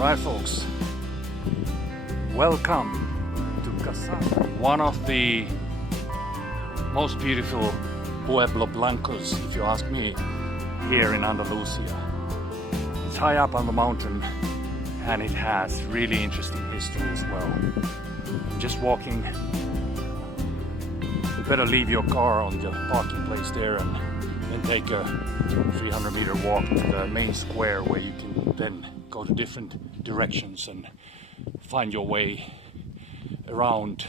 Alright folks, welcome to Casal, one of the most beautiful pueblo blancos, if you ask me, here in Andalusia. It's high up on the mountain and it has really interesting history as well. Just walking, you better leave your car on the parking place there and then take a 300-meter walk to the main square where you can then go to different directions and find your way around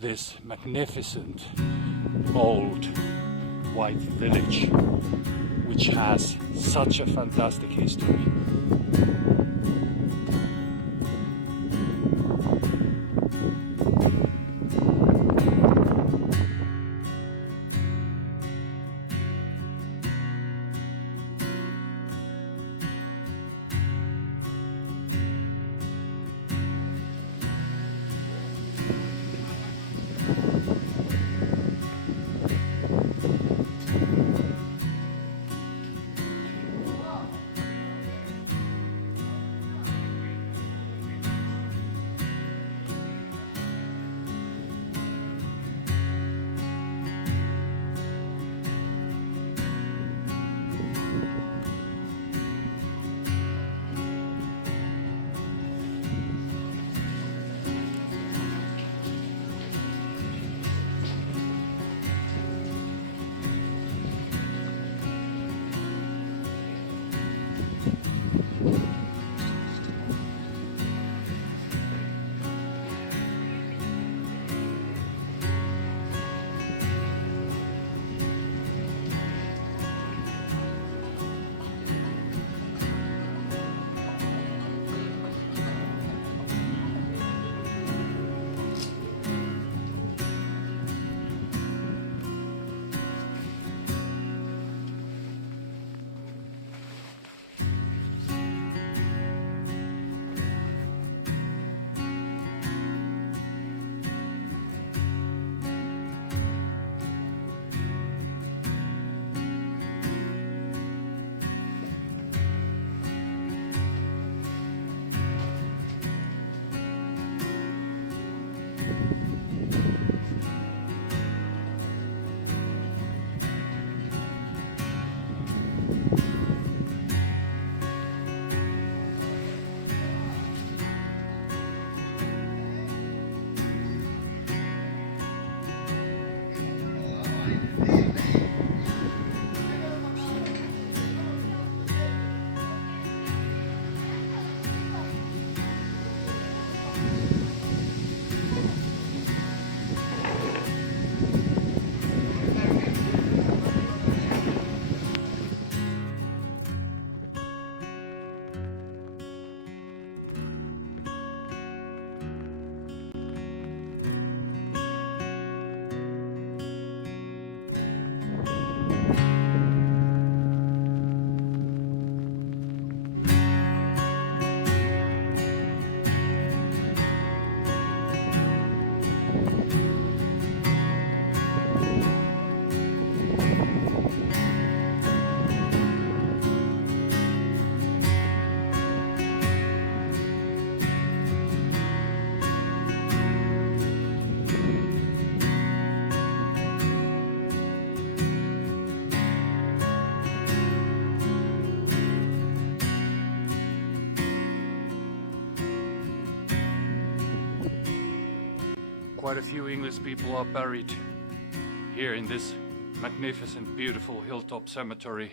this magnificent old white village which has such a fantastic history. Quite a few English people are buried here in this magnificent, beautiful Hilltop cemetery.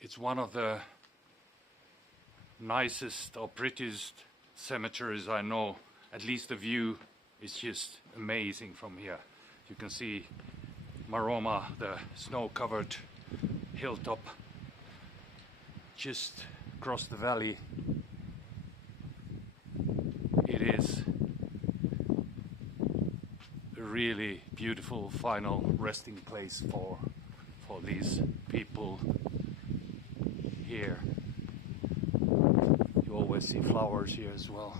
It's one of the nicest or prettiest cemeteries I know. At least the view is just amazing from here. You can see Maroma, the snow-covered hilltop, just across the valley. It is a really beautiful final resting place for these people here. You always see flowers here as well.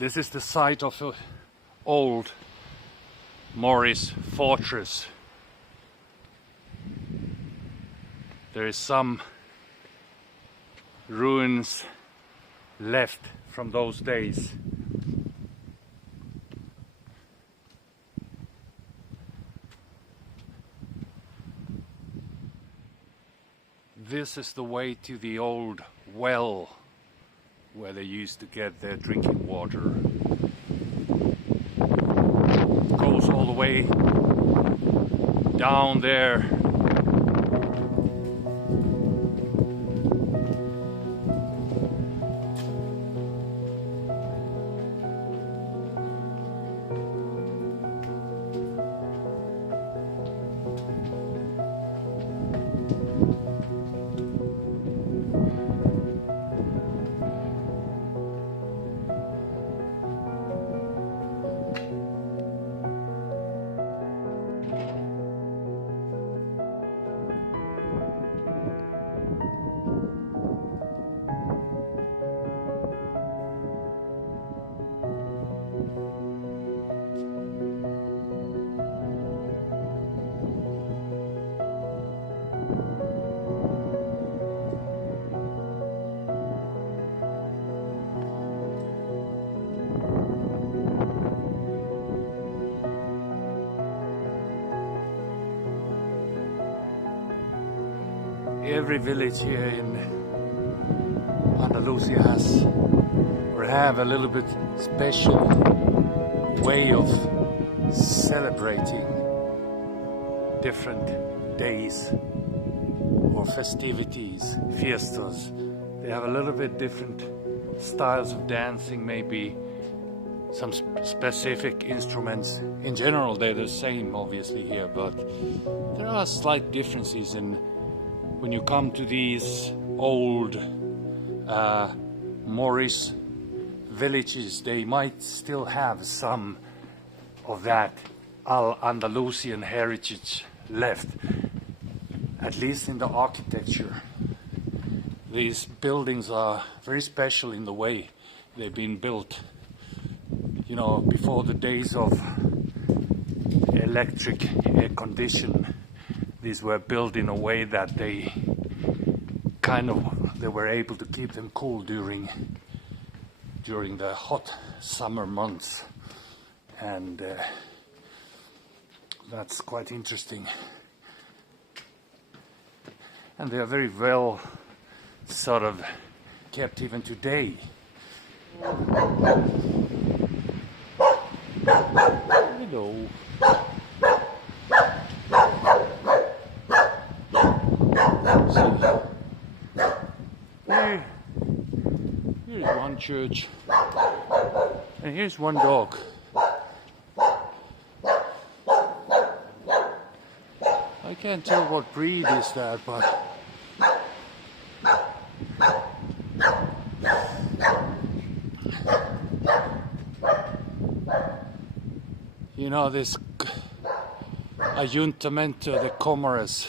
This is the site of an old Moorish fortress. There is some ruins left from those days. This is the way to the old well where they used to get their drinking water. It goes all the way down there. Every village here in Andalusia has or have a little bit special way of celebrating different days or festivities, fiestas. They have a little bit different styles of dancing, maybe some specific instruments. In general, they're the same, obviously, here, but there are slight differences in when you come to these old Moorish villages. They might still have some of that Andalusian heritage left, at least in the architecture. These buildings are very special in the way they've been built. You know, before the days of electric air condition, these were built in a way that they were able to keep them cool during the hot summer months, and that's quite interesting. And they are very well sort of kept even today. Hello. Here's one church, and here's one dog. I can't tell what breed is that, but you know, this Ayuntamiento de Comares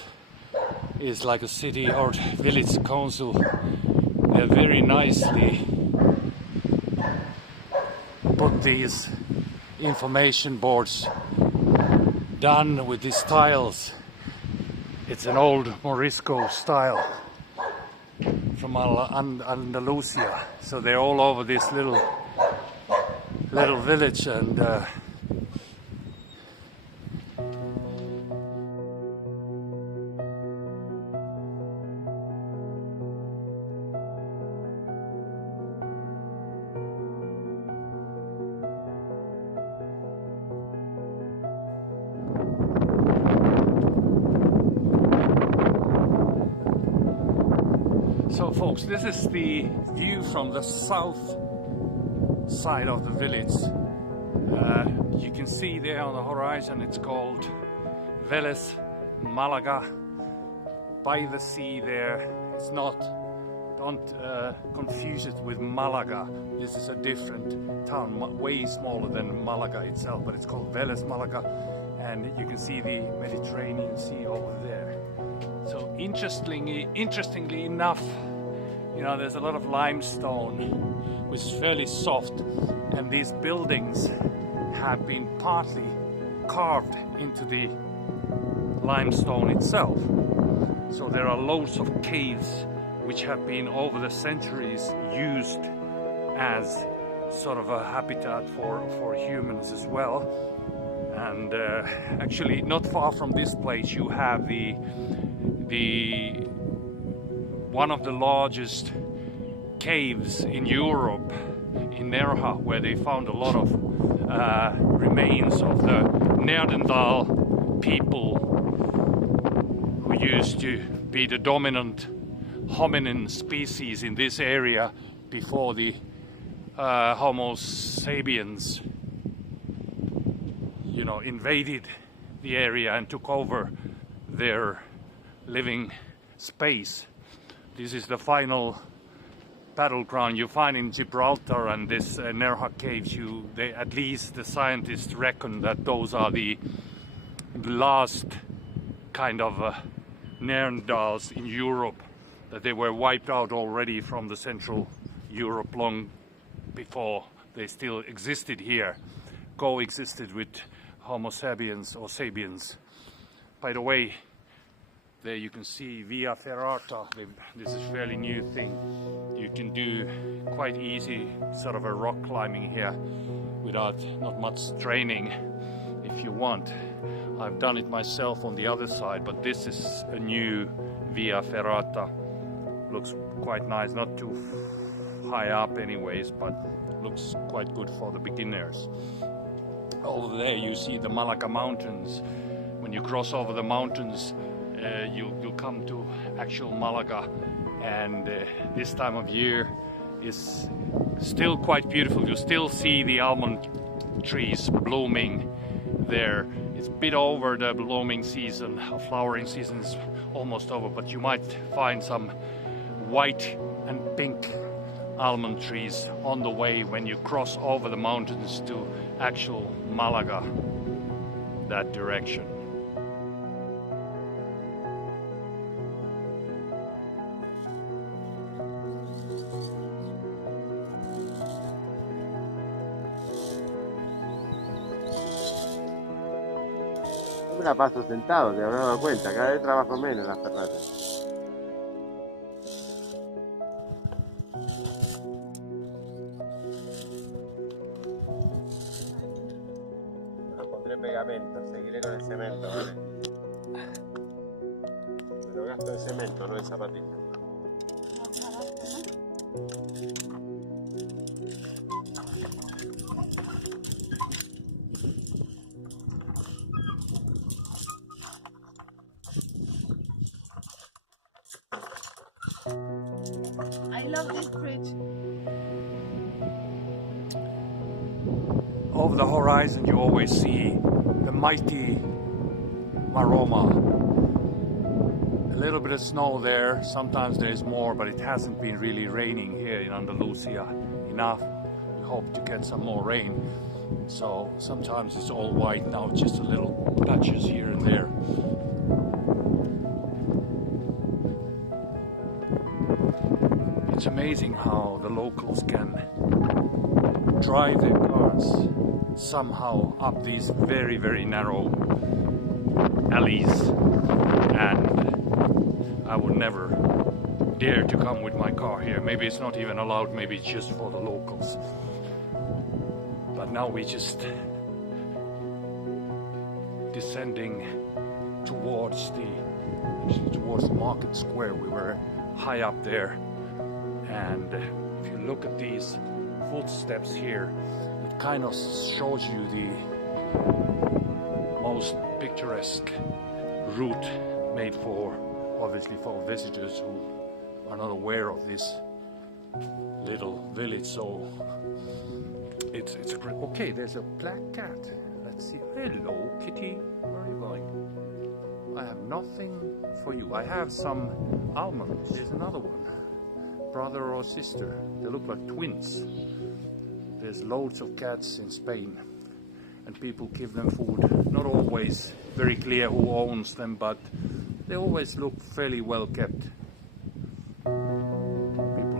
is like a city or village council. They're very nicely put these information boards done with these tiles. It's an old Morisco style from Andalusia, so they're all over this little village, and so folks, this is the view from the south side of the village. You can see there on the horizon, it's called Vélez Malaga, by the sea there. It's not, don't confuse it with Malaga. This is a different town, way smaller than Malaga itself, but it's called Vélez Malaga, and you can see the Mediterranean Sea over there. So interestingly enough, You know, there's a lot of limestone, which is fairly soft, and these buildings have been partly carved into the limestone itself. So there are loads of caves which have been over the centuries used as sort of a habitat for humans as well. And actually not far from this place you have the one of the largest caves in Europe, in Nerja, where they found a lot of remains of the Neanderthal people who used to be the dominant hominin species in this area before the Homo sapiens, you know, invaded the area and took over their living space. This is the final battleground you find in Gibraltar, and this Nerja caves. At least the scientists reckon that those are the last kind of Neanderthals in Europe, that they were wiped out already from the Central Europe long before they still existed here, coexisted with Homo sapiens or sapiens. By the way, there you can see Via Ferrata. This is a fairly new thing. You can do quite easy sort of a rock climbing here without not much training if you want. I've done it myself on the other side, but this is a new Via Ferrata. Looks quite nice, not too high up anyways, but looks quite good for the beginners. Over there you see the Malaga mountains. When you cross over the mountains, you'll come to actual Malaga, and this time of year is still quite beautiful. You still see the almond trees blooming there. It's a bit over the blooming season, flowering season is almost over, but you might find some white and pink almond trees on the way when you cross over the mountains to actual Malaga, that direction. Me la paso sentado, te habrás dado cuenta, cada vez trabajo menos en la Ferrata. Le pondré pegamento, seguiré con el cemento, ¿vale? Pero gasto en cemento, no en zapatillas. I love this bridge. Over the horizon you always see the mighty Maroma. A little bit of snow there, sometimes there is more, but it hasn't been really raining here in Andalusia enough. We hope to get some more rain. So sometimes it's all white, now just a little patches here and there. It's amazing how the locals can drive their cars somehow up these very, very narrow alleys, and I would never dare to come with my car here. Maybe it's not even allowed, maybe it's just for the locals. But now we're just descending towards the market square. We were high up there. And if you look at these footsteps here, it kind of shows you the most picturesque route made for, obviously, for visitors who are not aware of this little village. So it's a great. Okay, there's a black cat. Let's see. Hello, kitty. Where are you going? I have nothing for you. I have some almonds. There's another one. Brother or sister, they look like twins. There's loads of cats in Spain, and people give them food. Not always very clear who owns them, but they always look fairly well kept. People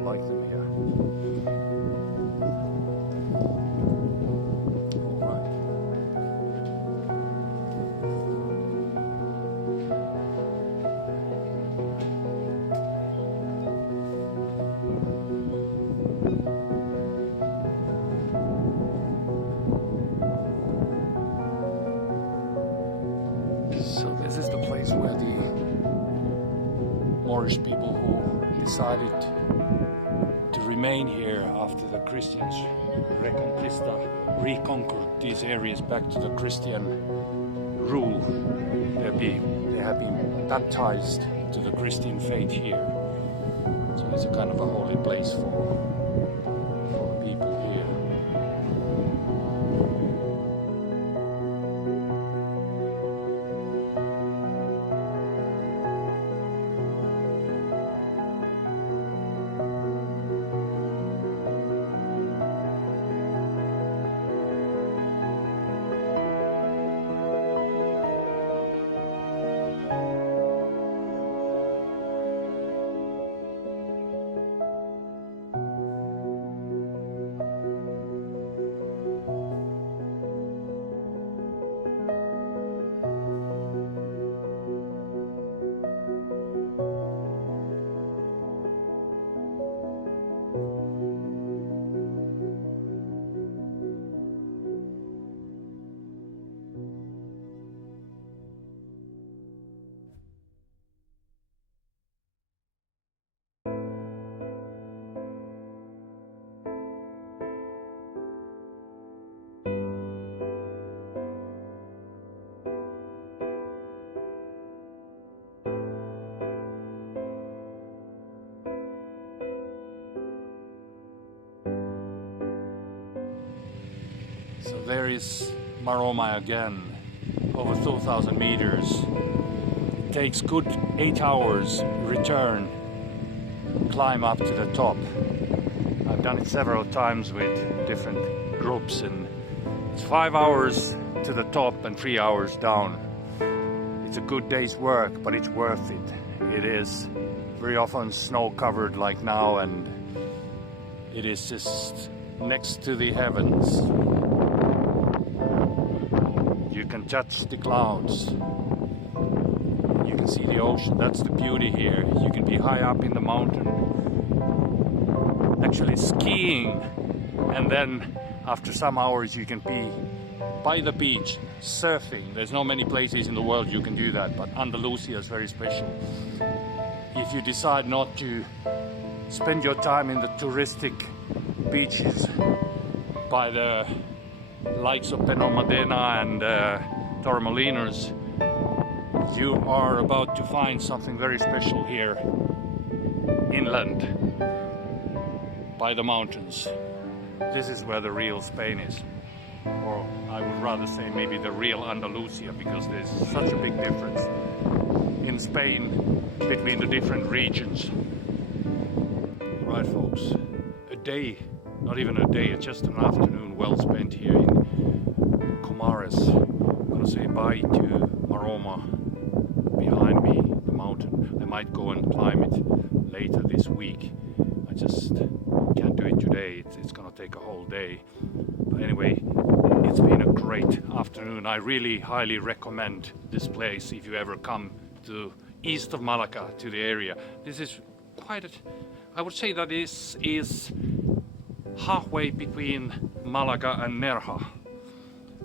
Moorish people who decided to remain here after the Christians reconquered these areas back to the Christian rule. They have been baptized to the Christian faith here. So it's a kind of a holy place for the people here. So there is Maroma again, over 2,000 meters. It takes good 8 hours return, climb up to the top. I've done it several times with different groups, and it's 5 hours to the top and 3 hours down. It's a good day's work, but it's worth it. It is very often snow covered like now, and it is just next to the heavens. You can touch the clouds. You can see the ocean. That's the beauty here. You can be high up in the mountain, actually skiing, and then after some hours you can be by the beach surfing. There's not many places in the world you can do that, but Andalusia is very special. If you decide not to spend your time in the touristic beaches by the likes of Benalmádena and Torremolinos, you are about to find something very special here inland by the mountains. This is where the real Spain is, or I would rather say maybe the real Andalusia, because there's such a big difference in Spain between the different regions. Right folks, a day, not even a day, it's just an afternoon well spent here in Comares. I'm gonna say bye to Maroma behind me, the mountain. I might go and climb it later this week. I just can't do it today. It's gonna take a whole day. But anyway, it's been a great afternoon. I really highly recommend this place if you ever come to east of Malaga, to the area. This is quite I would say that this is halfway between Malaga and Nerja.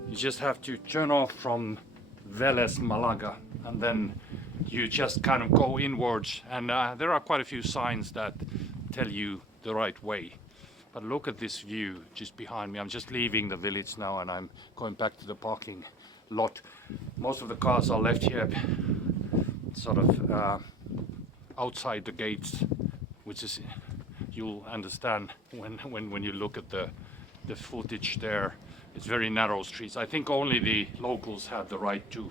You just have to turn off from Vélez Malaga, and then you just kind of go inwards, and there are quite a few signs that tell you the right way. But look at this view just behind me. I'm just leaving the village now, and I'm going back to the parking lot. Most of the cars are left here sort of outside the gates, which is, you'll understand when you look at the footage there. It's very narrow streets. I think only the locals have the right to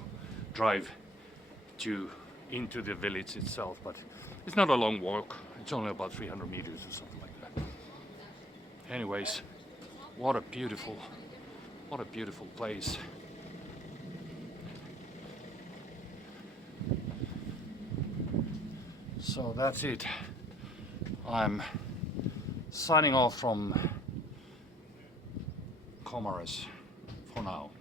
drive into the village itself, but it's not a long walk. It's only about 300 meters or something like that. Anyways, what a beautiful place. So that's it. I'm signing off from Comares for now.